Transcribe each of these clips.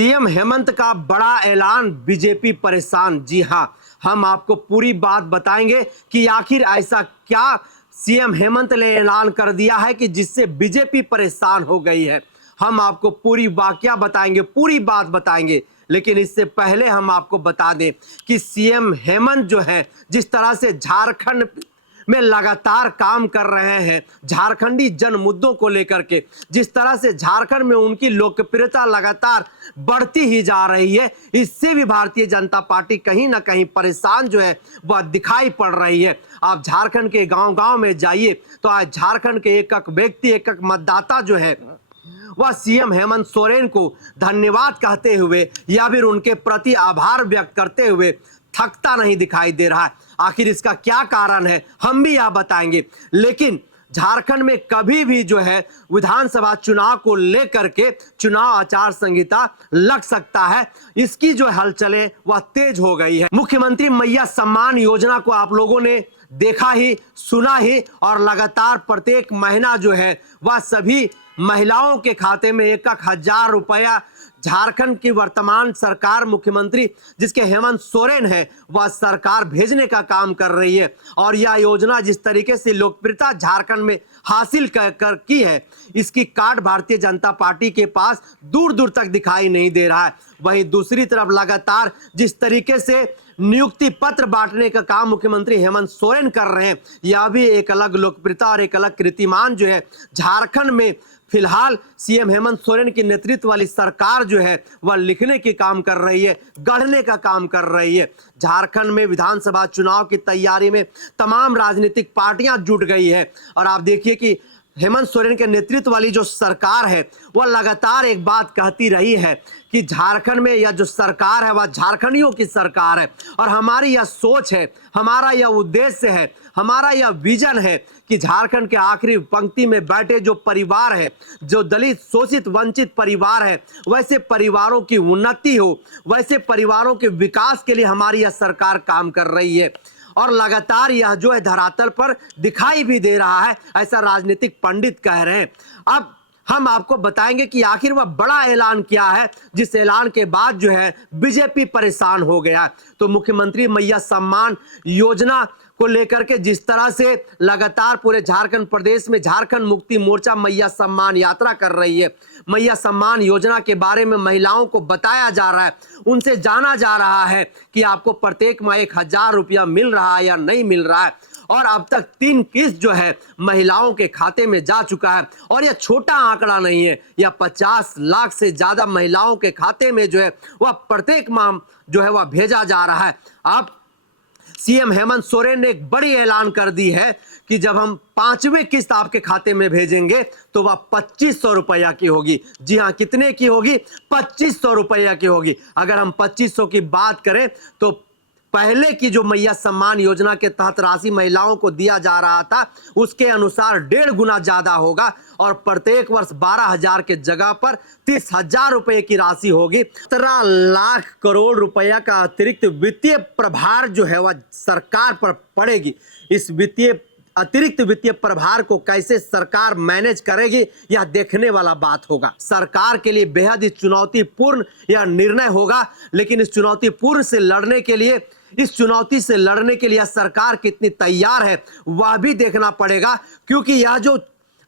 CM Hemant का बड़ा ऐलान, बीजेपी परेशान। जी हां, हम आपको पूरी बात बताएंगे कि आखिर ऐसा क्या सीएम हेमंत ने ऐलान कर दिया है कि जिससे बीजेपी परेशान हो गई है। हम आपको पूरी वाकया बताएंगे, पूरी बात बताएंगे। लेकिन इससे पहले हम आपको बता दें कि सीएम हेमंत जो है, जिस तरह से झारखंड में लगातार काम कर रहे हैं, झारखंडी जन मुद्दों को लेकर के, जिस तरह से झारखंड में उनकी लोकप्रियता लगातार बढ़ती ही जा रही है, इससे भी भारतीय जनता पार्टी कहीं ना कहीं परेशान जो है वह दिखाई पड़ रही है। आप झारखंड के गांव-गांव में जाइए तो आज झारखंड के एक एक व्यक्ति, एक एक मतदाता जो है वह सीएम हेमंत सोरेन को धन्यवाद कहते हुए या फिर उनके प्रति आभार व्यक्त करते हुए थकता नहीं दिखाई दे रहा है। आखिर इसका क्या कारण है, हम भी यह बताएंगे। लेकिन झारखंड में कभी भी जो है विधानसभा चुनाव को लेकर के चुनाव आचार संहिता लग सकता है, इसकी जो हलचलें वह तेज हो गई है। मुख्यमंत्री मैया सम्मान योजना को आप लोगों ने देखा ही, सुना ही, और लगातार प्रत्येक महीना जो है वह सभी महिलाओं के खाते में 1,000 रुपया झारखंड की वर्तमान सरकार, मुख्यमंत्री जिसके हेमंत सोरेन है, वह सरकार भेजने का काम कर रही है। और यह योजना जिस तरीके से लोकप्रियता झारखंड में हासिल कर की है, इसकी कार्ड भारतीय जनता पार्टी के पास दूर दूर तक दिखाई नहीं दे रहा है। वहीं दूसरी तरफ लगातार जिस तरीके से नियुक्ति पत्र बांटने का काम मुख्यमंत्री हेमंत सोरेन कर रहे हैं, यह भी एक अलग लोकप्रियता और एक अलग कीर्तिमान जो है झारखंड में फिलहाल सीएम हेमंत सोरेन की नेतृत्व वाली सरकार जो है वह लिखने के काम कर रही है, गढ़ने का काम कर रही है। झारखंड में विधानसभा चुनाव की तैयारी में तमाम राजनीतिक पार्टियां जुट गई है। और आप देखिए कि हेमंत सोरेन के नेतृत्व वाली जो सरकार है वह लगातार एक बात कहती रही है कि झारखंड में यह जो सरकार है वह झारखंडियों की सरकार है। और हमारी यह सोच है, हमारा यह उद्देश्य है, हमारा यह विजन है कि झारखंड के आखिरी पंक्ति में बैठे जो परिवार है, जो दलित, शोषित, वंचित परिवार है, वैसे परिवारों की उन्नति हो, वैसे परिवारों के विकास के लिए हमारी यह सरकार काम कर रही है। और लगातार यह जो है धरातल पर दिखाई भी दे रहा है, ऐसा राजनीतिक पंडित कह रहे हैं। अब हम आपको बताएंगे कि आखिर वह बड़ा ऐलान किया है, जिस ऐलान के बाद जो है बीजेपी परेशान हो गया। तो मुख्यमंत्री मैया सम्मान योजना को लेकर के जिस तरह से लगातार पूरे झारखंड प्रदेश में झारखंड मुक्ति मोर्चा मैया सम्मान यात्रा कर रही है, मैया सम्मान योजना के बारे में महिलाओं को बताया जा रहा है, उनसे जाना जा रहा है कि आपको प्रत्येक माह 1,000 रुपया मिल रहा है या नहीं मिल रहा है। और अब तक 3 किस्त जो है महिलाओं के खाते में जा चुका है। और यह छोटा आंकड़ा नहीं है, यह 50 लाख से ज्यादा महिलाओं के खाते में जो है वह प्रत्येक माह जो है वह भेजा जा रहा है। अब सीएम हेमंत सोरेन ने एक बड़ी ऐलान कर दी है कि जब हम 5वें किस्त आपके खाते में भेजेंगे तो वह 2,500 रुपया की होगी। जी हां, कितने की होगी? 2,500 रुपया की होगी। अगर हम 2,500 की बात करें तो पहले की जो मैया सम्मान योजना के तहत राशि महिलाओं को दिया जा रहा था, उसके अनुसार 1.5 गुना ज्यादा होगा। और प्रत्येक वर्ष 12,000 के जगह पर 30,000 रुपए की राशि होगी। 17 लाख करोड़ रुपया का अतिरिक्त वित्तीय प्रभार जो है वह सरकार पर पड़ेगी। इस अतिरिक्त वित्तीय प्रभार को कैसे सरकार मैनेज करेगी, यह देखने वाला बात होगा। सरकार के लिए बेहद ही चुनौतीपूर्ण यह निर्णय होगा। लेकिन इस चुनौती से लड़ने के लिए सरकार कितनी तैयार है वह भी देखना पड़ेगा। क्योंकि यह जो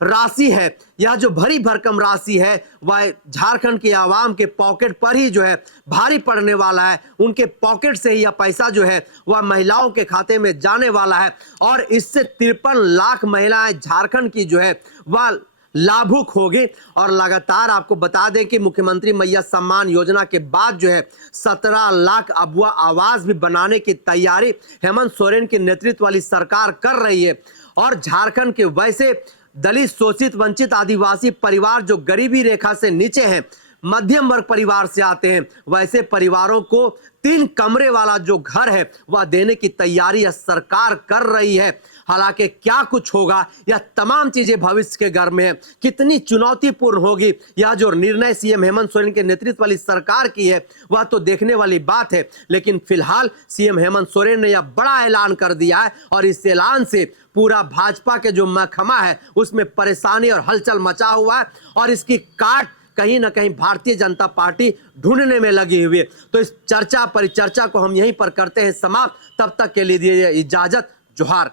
राशि है, यह जो भरी भरकम राशि है, वह झारखंड के आवाम के पॉकेट पर ही जो है भारी पड़ने वाला है। उनके पॉकेट से ही यह पैसा जो है वह महिलाओं के खाते में जाने वाला है। और इससे 53 लाख महिलाएं झारखंड की जो है वह लाभुक होगी। और लगातार आपको बता दें कि मुख्यमंत्री मैया सम्मान योजना के बाद जो है 17 लाख अबुआ आवास भी बनाने की तैयारी हेमंत सोरेन के नेतृत्व वाली सरकार कर रही है। और झारखंड के वैसे दलित, शोषित, वंचित, आदिवासी परिवार जो गरीबी रेखा से नीचे हैं, मध्यम वर्ग परिवार से आते हैं, वैसे परिवारों को 3 कमरे वाला जो घर है वह देने की तैयारी सरकार कर रही है। हालांकि क्या कुछ होगा, यह तमाम चीजें भविष्य के घर में है। कितनी चुनौतीपूर्ण होगी यह जो निर्णय सीएम हेमंत सोरेन के नेतृत्व वाली सरकार की है, वह तो देखने वाली बात है। लेकिन फिलहाल सीएम हेमंत सोरेन ने यह बड़ा ऐलान कर दिया है और इस ऐलान से पूरा भाजपा के जो महकमा है उसमें परेशानी और हलचल मचा हुआ है। और इसकी काट कहीं ना कहीं भारतीय जनता पार्टी ढूंढने में लगी हुई है। तो इस चर्चा परिचर्चा को हम यहीं पर करते हैं समाप्त। तब तक के लिए दीजिए इजाजत। जोहार।